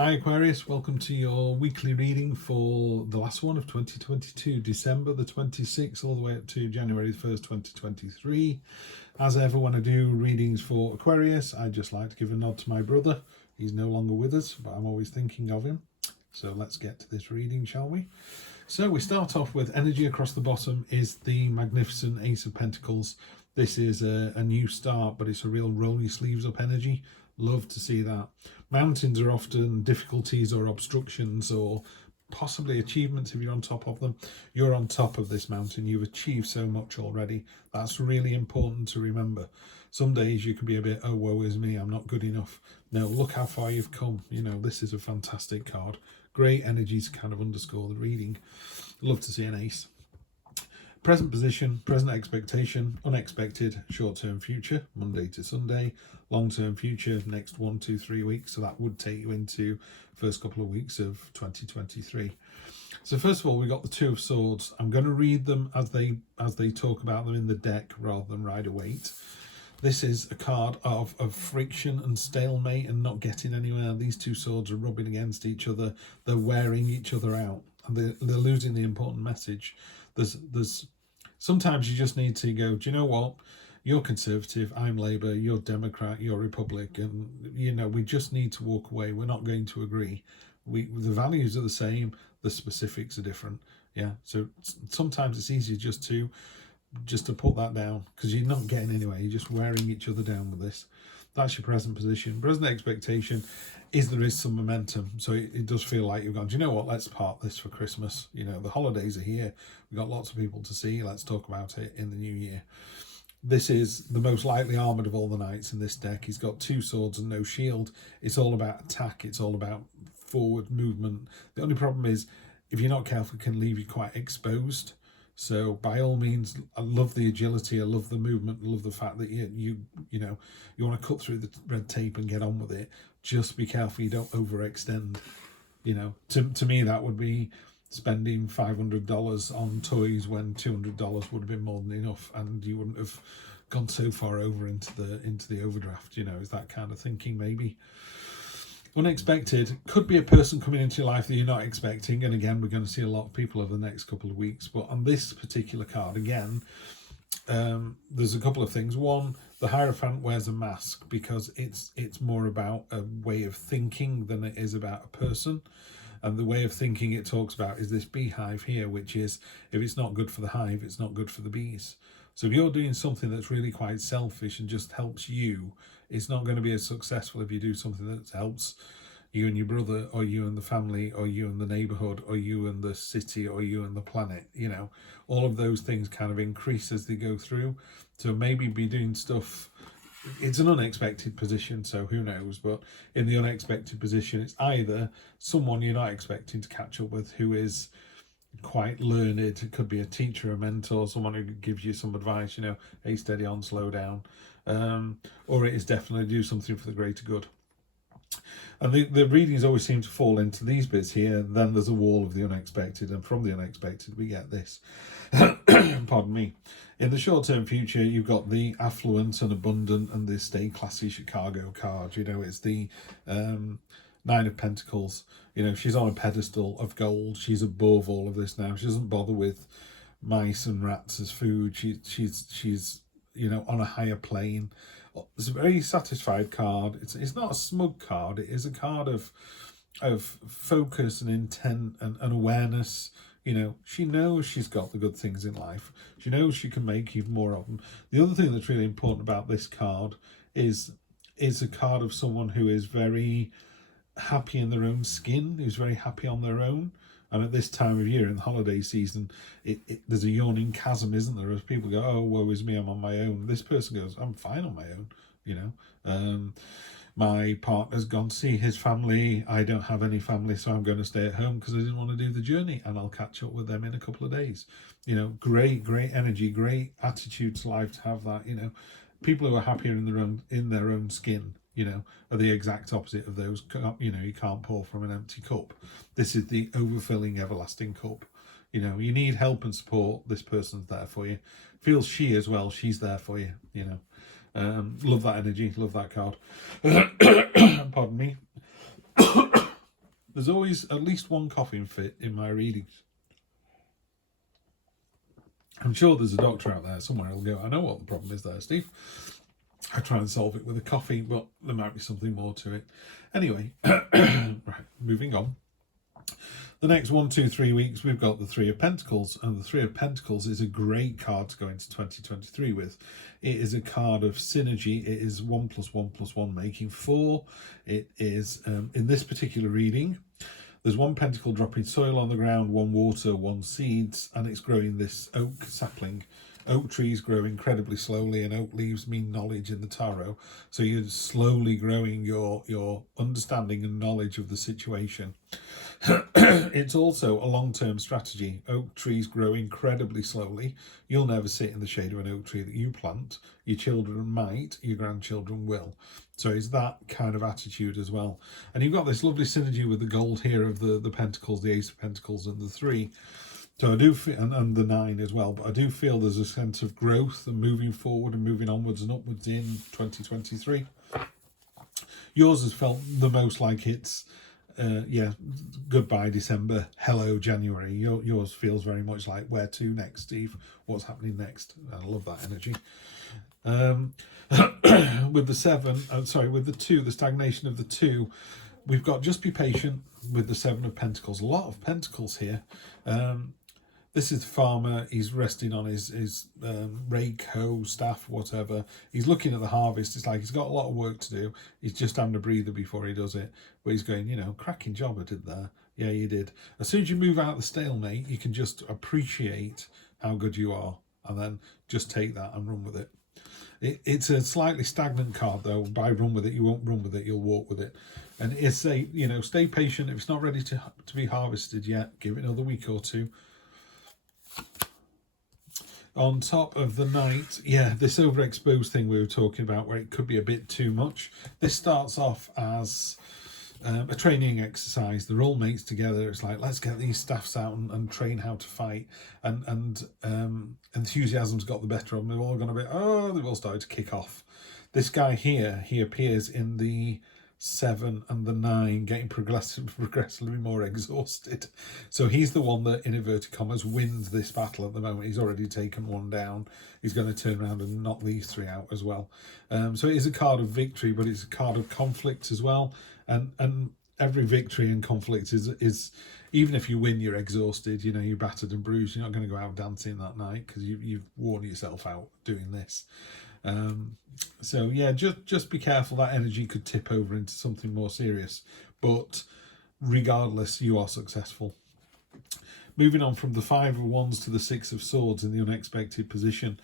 Hi Aquarius, welcome to your weekly reading for the last one of 2022, December the 26th all the way up to January 1st, 2023. As ever, when I do readings for Aquarius, I just like to give a nod to my brother. He's no longer with us, but I'm always thinking of him. So let's get to this reading, shall we? So we start off with energy across the bottom is the magnificent Ace of Pentacles. This is a new start, but it's a real roll your sleeves up energy. Love to see that. Mountains are often difficulties or obstructions or possibly achievements if you're on top of them. You're on top of this mountain. You've achieved so much already. That's really important to remember. Some days you can be a bit, oh, woe is me, I'm not good enough. No, look how far you've come. You know, this is a fantastic card. Great energy to kind of underscore the reading. Love to see an ace. Present position, present expectation, unexpected, short-term future, Monday to Sunday, long-term future, next 1, 2, 3 weeks. So that would take you into first couple of weeks of 2023. So first of all, we got the Two of Swords. I'm going to read them as they talk about them in the deck rather than Rider-Waite. This is a card of friction and stalemate and not getting anywhere. These two swords are rubbing against each other. They're wearing each other out, and they're losing the important message. There's sometimes you just need to go, do you know what? You're Conservative, I'm Labour, you're Democrat, you're Republican. You know, we just need to walk away. We're not going to agree. The values are the same, the specifics are different. Yeah, so sometimes it's easier just to put that down because you're not getting anywhere. You're just wearing each other down with this. That's your present position. Present expectation is there is some momentum. So it does feel like you've gone, do you know what, let's park this for Christmas. You know, the holidays are here. We've got lots of people to see. Let's talk about it in the new year. This is the most lightly armoured of all the knights in this deck. He's got two swords and no shield. It's all about attack. It's all about forward movement. The only problem is, if you're not careful, it can leave you quite exposed. So by all means, I love the agility, I love the movement, I love the fact that you want to cut through the red tape and get on with it. Just be careful you don't overextend. You know, to me that would be spending $500 on toys when $200 would have been more than enough, and you wouldn't have gone so far over into the overdraft. You know, is that kind of thinking maybe. Unexpected could be a person coming into your life that you're not expecting, and again we're going to see a lot of people over the next couple of weeks. But on this particular card, again, there's a couple of things. One, the Hierophant wears a mask because it's more about a way of thinking than it is about a person. And the way of thinking it talks about is this beehive here, which is, if it's not good for the hive, it's not good for the bees. So if you're doing something that's really quite selfish and just helps you, it's not going to be as successful if you do something that helps you and your brother, or you and the family, or you and the neighborhood, or you and the city, or you and the planet. You know, all of those things kind of increase as they go through. So maybe be doing stuff. It's an unexpected position, so who knows? But in the unexpected position, it's either someone you're not expecting to catch up with who is quite learned. It could be a teacher, a mentor, someone who gives you some advice, you know, hey, steady on, slow down. Or it is definitely do something for the greater good. And the readings always seem to fall into these bits here. Then there's a wall of the unexpected, and from the unexpected we get this. Pardon me. In the short-term future, you've got the affluent and abundant and the stay classy Chicago card. You know, it's the Nine of Pentacles. You know, she's on a pedestal of gold. She's above all of this now. She doesn't bother with mice and rats as food. She's you know, on a higher plane. It's a very satisfied card. It's not a smug card. It is a card of focus and intent and awareness. You know, she knows she's got the good things in life. She knows she can make even more of them. The other thing that's really important about this card is a card of someone who is very happy in their own skin, who's very happy on their own. And at this time of year, in the holiday season, there's a yawning chasm, isn't there? As people go, oh, woe is me, I'm on my own. This person goes, I'm fine on my own, you know. My partner's gone to see his family. I don't have any family, so I'm going to stay at home because I didn't want to do the journey, and I'll catch up with them in a couple of days. You know, great energy, great attitude to life to have that. You know, people who are happier in their own skin, you know, are the exact opposite of those. You know, you can't pour from an empty cup. This is the overfilling everlasting cup. You know, you need help and support. This person's there for you. Feels she as well. She's there for you. You know. Love that energy, love that card. Pardon me. There's always at least one coughing fit in my readings. I'm sure there's a doctor out there somewhere who'll go, I know what the problem is there, Steve. I try and solve it with a coffee, but there might be something more to it. Anyway, right, moving on. The next 1, 2, 3 weeks, we've got the Three of Pentacles, and the Three of Pentacles is a great card to go into 2023 with. It is a card of synergy. It is 1 + 1 + 1 making 4. It is, in this particular reading, there's 1 pentacle dropping soil on the ground, 1 water, 1 seeds, and it's growing this oak sapling. Oak trees grow incredibly slowly, and oak leaves mean knowledge in the tarot. So you're slowly growing your understanding and knowledge of the situation. It's also a long-term strategy. Oak trees grow incredibly slowly. You'll never sit in the shade of an oak tree that you plant. Your children might, your grandchildren will. So it's that kind of attitude as well. And you've got this lovely synergy with the gold here of the pentacles, the Ace of Pentacles and the 3. So I do feel, and the 9 as well, but I do feel there's a sense of growth and moving forward and moving onwards and upwards in 2023. Yours has felt the most like it's, goodbye December, hello January. Yours feels very much like where to next, Steve? What's happening next? I love that energy. With the 7, with the 2, the stagnation of the 2, we've got just be patient with the 7 of Pentacles. A lot of Pentacles here. This is the farmer. He's resting on his rake, hoe, staff, whatever. He's looking at the harvest. It's like he's got a lot of work to do. He's just having a breather before he does it. But he's going, cracking job I did there. Yeah, you did. As soon as you move out of the stalemate, you can just appreciate how good you are. And then just take that and run with it. It's a slightly stagnant card, though. By run with it, you won't run with it. You'll walk with it. And it's stay patient. If it's not ready to be harvested yet, give it another week or 2. On top of the Knight, this overexposed thing we were talking about, where it could be a bit too much. This starts off as a training exercise. They're all mates together. It's like, let's get these staffs out and train how to fight. And enthusiasm's got the better of them. They're all going to be, they've all started to kick off. This guy here, he appears in the 7 and the 9, getting progressively more exhausted. So he's the one that, in inverted commas, wins this battle at the moment. He's already taken one down. He's going to turn around and knock these 3 out as well. So it is a card of victory, but it's a card of conflict as well. And every victory and conflict is even if you win, you're exhausted. You're battered and bruised. You're not going to go out dancing that night because you've worn yourself out doing this. Just be careful. That energy could tip over into something more serious, but regardless, you are successful. Moving on from the 5 of Wands to the 6 of Swords in the unexpected position.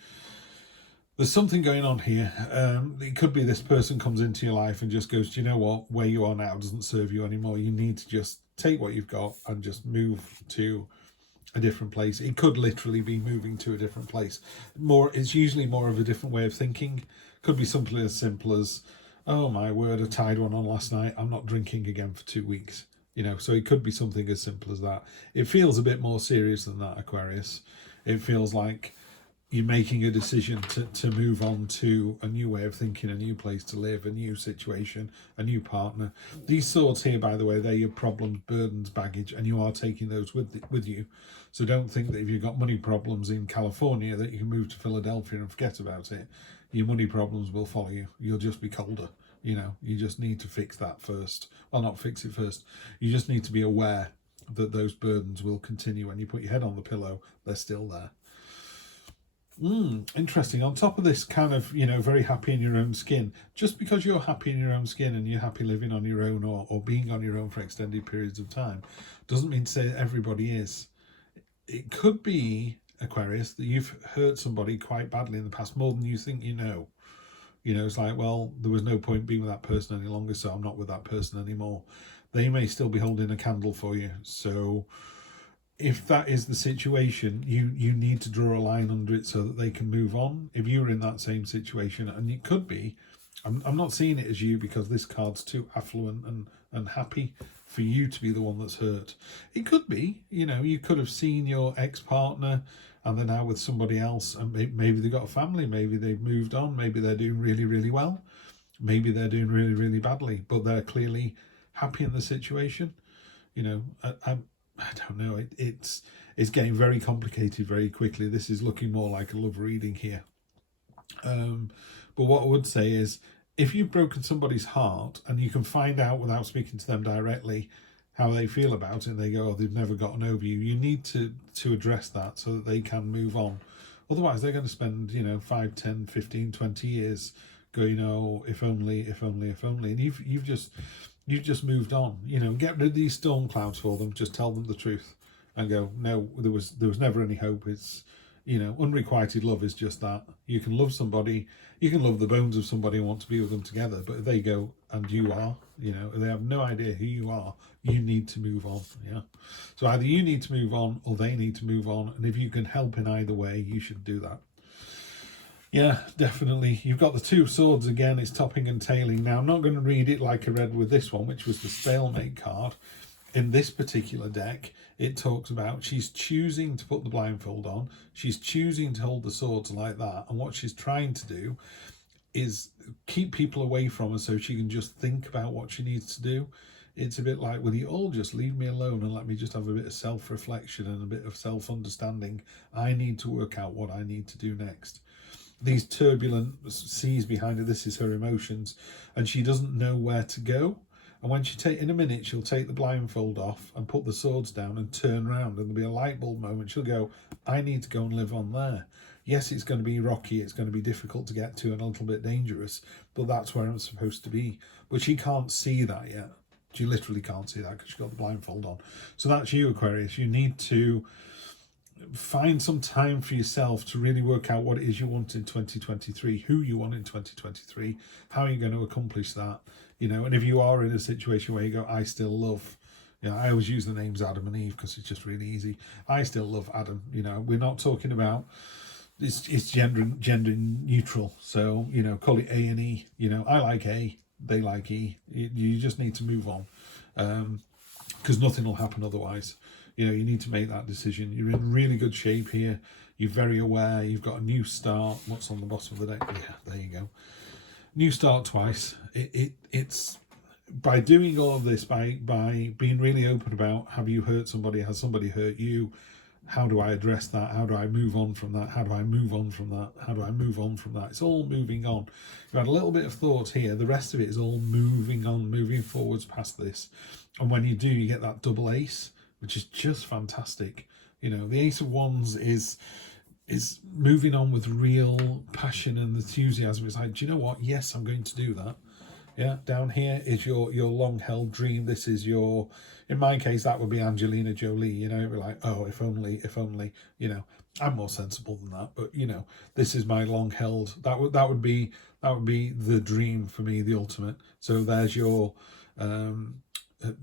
There's something going on here. It could be this person comes into your life and just goes, do you know what? Where you are now doesn't serve you anymore. You need to just take what you've got and just move to a different place. It could literally be moving to a different place. It's usually more of a different way of thinking. Could be something as simple as, oh my word, I tied one on last night. I'm not drinking again for 2 weeks. So it could be something as simple as that. It feels a bit more serious than that, Aquarius. It feels like you're making a decision to move on to a new way of thinking, a new place to live, a new situation, a new partner. These swords here, by the way, they're your problems, burdens, baggage, and you are taking those with you. So don't think that if you've got money problems in California that you can move to Philadelphia and forget about it. Your money problems will follow you. You'll just be colder. You just need to fix that first. Well, not fix it first. You just need to be aware that those burdens will continue. When you put your head on the pillow, they're still there. Interesting. On top of this kind of, very happy in your own skin, just because you're happy in your own skin and you're happy living on your own or being on your own for extended periods of time, doesn't mean to say that everybody is. It could be, Aquarius, that you've hurt somebody quite badly in the past, more than you think you know. It's like, well, there was no point being with that person any longer, so I'm not with that person anymore. They may still be holding a candle for you. So if that is the situation, you need to draw a line under it so that they can move on. If you're in that same situation, and it could be, I'm not seeing it as you because this card's too affluent and happy for you to be the one that's hurt. It could be, you could have seen your ex-partner and they're now with somebody else, and maybe they've got a family, maybe they've moved on, maybe they're doing really, really well, maybe they're doing really, really badly, but they're clearly happy in the situation. You know, I don't know. It's getting very complicated very quickly. This is looking more like a love reading here. But what I would say is, if you've broken somebody's heart and you can find out without speaking to them directly how they feel about it, and they go, oh, they've never gotten over you, you need to address that so that they can move on. Otherwise, they're going to spend, 5, 10, 15, 20 years going, oh, if only, if only, if only. And you've just moved on. Get rid of these storm clouds for them. Just tell them the truth and go, no, there was never any hope. It's, unrequited love is just that. You can love somebody, you can love the bones of somebody and want to be with them together, but if they go and you are, they have no idea who you are, you need to move on. Yeah. So either you need to move on or they need to move on. And if you can help in either way, you should do that. Yeah, definitely. You've got the Two of Swords again. It's topping and tailing. Now, I'm not going to read it like I read with this one, which was the stalemate card. In this particular deck, it talks about she's choosing to put the blindfold on. She's choosing to hold the swords like that. And what she's trying to do is keep people away from her so she can just think about what she needs to do. It's a bit like, will you all just leave me alone and let me just have a bit of self-reflection and a bit of self-understanding? I need to work out what I need to do next. These turbulent seas behind her, this is her emotions, and she doesn't know where to go. And when in a minute, she'll take the blindfold off and put the swords down and turn around, and there'll be a light bulb moment. She'll go, I need to go and live on there. Yes, it's going to be rocky, it's going to be difficult to get to and a little bit dangerous, but that's where I'm supposed to be. But she can't see that yet. She literally can't see that because she's got the blindfold on. So that's you, Aquarius. You need to find some time for yourself to really work out what it is you want in 2023, who you want in 2023, how are you going to accomplish that, and if you are in a situation where you go, I still love, I always use the names Adam and Eve because it's just really easy. I still love Adam. We're not talking about, it's gender neutral, so call it A and E. I like A, they like E. You just need to move on, because nothing will happen otherwise. You need to make that decision. You're in really good shape here. You're very aware. You've got a new start. What's on the bottom of the deck? Yeah, there you go. New start twice. It's by doing all of this, by being really open about, have you hurt somebody? Has somebody hurt you? How do I address that? How do I move on from that? How do I move on from that? How do I move on from that? It's all moving on. You've had a little bit of thought here. The rest of it is all moving on, moving forwards past this. And when you do, you get that double ace, which is just fantastic. The Ace of Wands is moving on with real passion and enthusiasm. It's like, do you know what? Yes, I'm going to do that. Yeah, down here is your long-held dream. This is your, in my case, that would be Angelina Jolie. It'd be like, oh, if only, I'm more sensible than that. But this is my long-held. That would be the dream for me, the ultimate. So there's your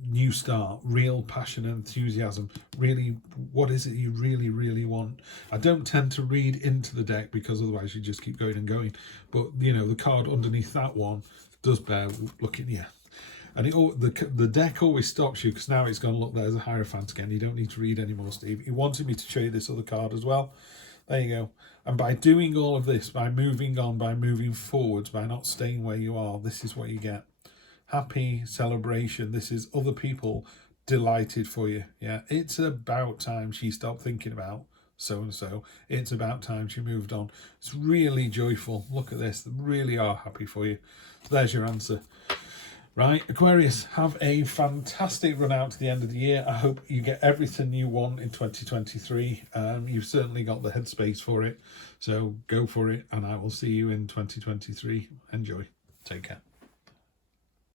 new start, real passion and enthusiasm. Really, what is it you really, really want? I don't tend to read into the deck because otherwise you just keep going and going. But the card underneath that one does bear looking. Yeah, and the deck always stops you because now it's gone, look, there's a Hierophant again. You don't need to read anymore, Steve. He wanted me to show you this other card as well. There you go. And by doing all of this, by moving on, by moving forwards, by not staying where you are, this is what you get. Happy celebration. This is other people delighted for you. Yeah, it's about time she stopped thinking about so-and-so. It's about time she moved on. It's really joyful. Look at this. They really are happy for you. So there's your answer. Right, Aquarius, have a fantastic run out to the end of the year. I hope you get everything you want in 2023. You've certainly got the headspace for it. So go for it, and I will see you in 2023. Enjoy. Take care.